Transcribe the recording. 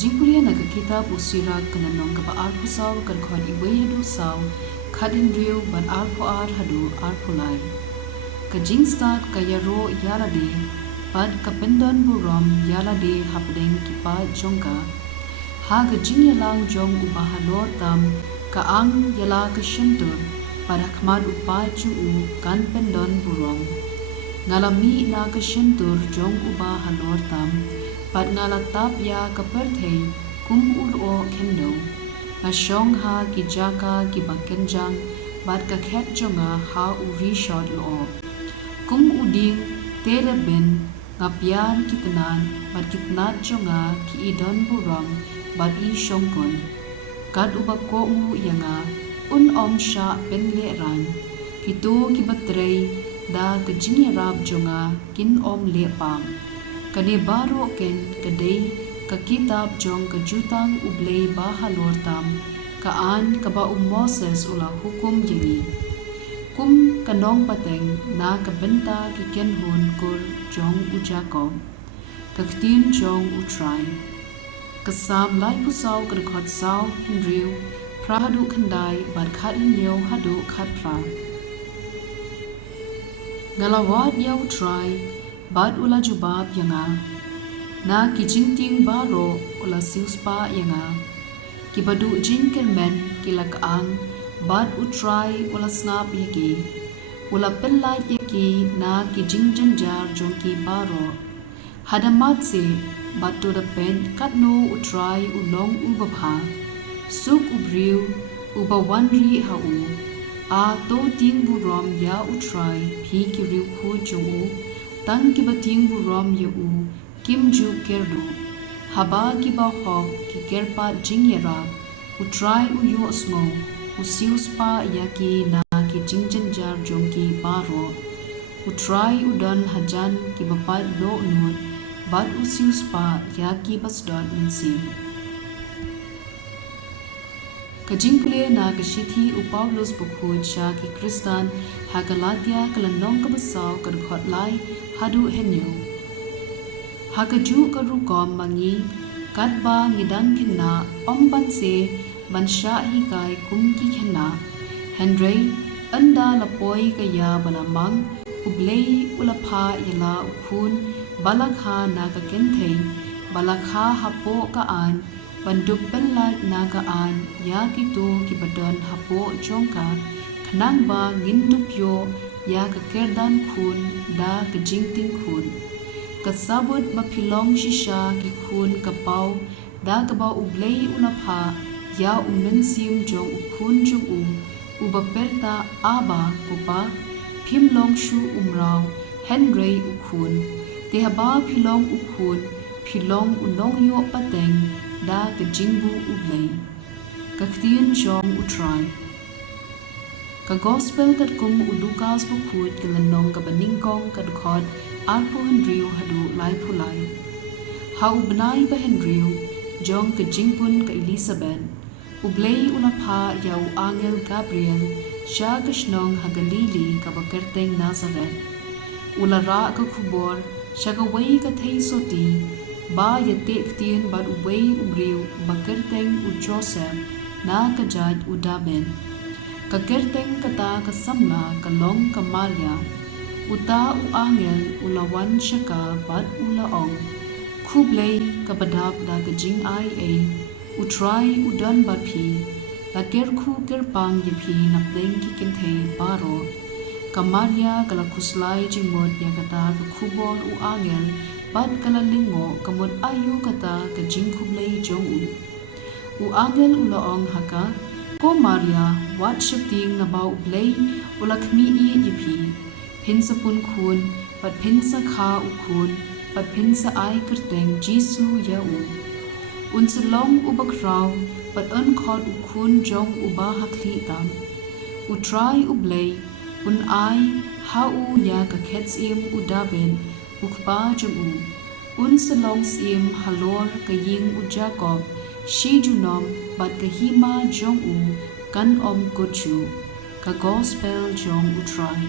jingpule na kitab usira kananong kapaar pusaw kadkhon iway hadu saw kadin riu ban ar hadu pulai kajing start kayaro yarade pad kapendon burom yalade hapdeng kipa jongka ha kajing yalang jong ubahalor tam kaang yala kasyentur pada kmad upa cuu kan pendon burom ngalami na kasyentur jong ubahalor tam pad ngalatap ya kaperthei kum ulo kendo ngasong ha kijaka kibakenjang bad kakhet jonga ha uri shot lo kum uding tereben ngapiar kitnan bad kitnat jonga ki idon buram bad i shongkon kad ubako mu yanga om sha penle ran kito kibatrei da kajinirab jonga kin le pam kane baro ken kadei ka kitab jong ka jutang Blei ba halor tam kaan ka ba Moses ula hukum yangi kum kanong pateng na ka benta ki ken hun kur jong Jacob ka ktien jong try kasam lai pusaw ka khot saw hinriu prahadu khandai bar kharin yo hadu khatra ngalawat yaw try bad ula jubab yanga na kijing ting baro ula siuspa yanga kibadu jinkelmen kilakaang bad utrai ula snap yaki ula pellat yaki na kijing janjar jongki baro hadamat se batu da pen katno utrai ulong ubabha suk ubriu ubawanri hau a to ting burom ya utrai phi kiriu khu jungu tang ki bating burom ya u kim ju kerdu haba ki ba hok ki kerpa jingyara utrai u yo smo u siuspa yaki na ki jingjan jar jongki baro utrai u dan hajan ki bapat do nut bad u siuspa yaki basdot minsim kajingpule na kashithi u Paulus bukhud sha ki Kristan ha Galatia kalanong kabasaw kadkhot lai hadu henyo hakaju karu kom mangi katba ngidang khinna omban se bansha hi kai kumki khinna henry anda lapoi kaya balamang Blei ulapha yala ukhun balakha na ka kenthei balakha hapo ka an bandup pelat na ka an ya kitu kibadon hapo jongka khanang ba ngindup yo ya ka kerdan khun da ka jingting khun kasabot mapilong shisha ki khun kapau da ka ba Blei ulapha ya mensim jong ukhun jong ubaperta aba kupa phimlong shu umrau henry ukhun tehaba philong ukhun philong unong yo pateng da ka jingbu Blei ka ktien jong utrai ka gospel kat kum Lukas bukhut kalanong ka baningkong kad khod arpo henriu hadu lai phulai ha ubnai ba henriu jong ka jingpun ka Elizabeth Blei ulapha yau angel Gabriel sha kashnong ha Galili ka bakerteng Nazareth ulara ka khubor sha ka wei ka thei soti ba yate ktien bad wei ubriu bakerteng Joseph na ka jaj udaben ka kerteng kata ka samna ka long ka Maria uta u angel ulawan shaka bad ulaong Blei ka badap da ka jing ai a utrai udan baphi la kerkhu kerpang yipi na pleng ki kenthei baro ka Maria kala khuslai jingmot ya kata ka khubor u angel bad kala lingo kamot ayu kata ka jing Blei jong u angel ulaong haka ko Maria wat shipting na ba Blei ulakmi i yipi pinsa pun khun pat pinsa kha u khun pat pinsa ai kerteng Jisu ya unselong ubakraw pat khod u khun jong uba hakli tam utrai Blei un ai ha u ya ka khets im udaben ukpa jong unselong sim halor ka ying Jacob shi junom bat ka hima jong kan kuchu ka gospel jong utrai